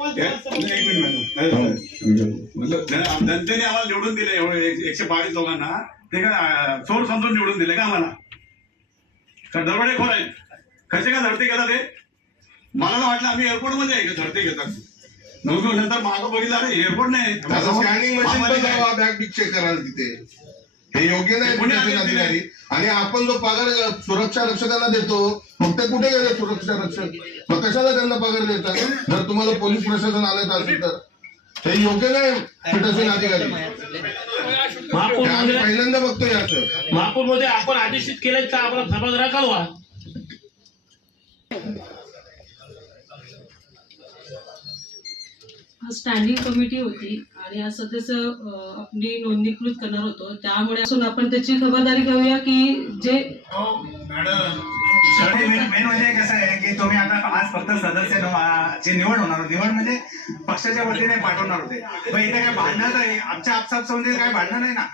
मतलब जनतेने आम्हाला निवडून दिले एवढे 122 लोकांना, ते का चोर समजून निवडून दिले का आम्हाला? का दरोडेखोर आहेत? कसे का धरती घेतात ते? मला तर वाटलं आम्ही एअरपोर्ट मध्ये आहे का धरती घेतात. नंतर मागं बघितलं अरे एअरपोर्ट नाही, scanning machine bag big check कराल तिथे. हे योग्य नाही अधिकारी. आणि आपण जो पगार सुरक्षा रक्षकांना देतो, मग ते कुठे गेले सुरक्षा रक्षक? मग कशाला त्यांना पगार देतात? जर तुम्हाला पोलीस प्रशासन आलं असेल तर हे योग्य नाही. पीठासीन अधिकारी पहिल्यांदा बघतोय असं. महापौर मध्ये आपण आदेशित केले तर आपला सभागृह कळवा. स्टँडिंग कमिटी होती आणि आज सदस्य आपली नोंदणीकृत करणार होतो, त्यामुळे असून आपण त्याची खबरदारी घेऊया की जे मेन म्हणजे कसं आहे की तुम्ही आता आज फक्त सदस्य निवड होणार होती. निवड म्हणजे पक्षाच्या वतीने पाठवणार होते. मग इथे काय भांडणार नाही, आमच्या आपसात समजे काय भांडणार नाही ना.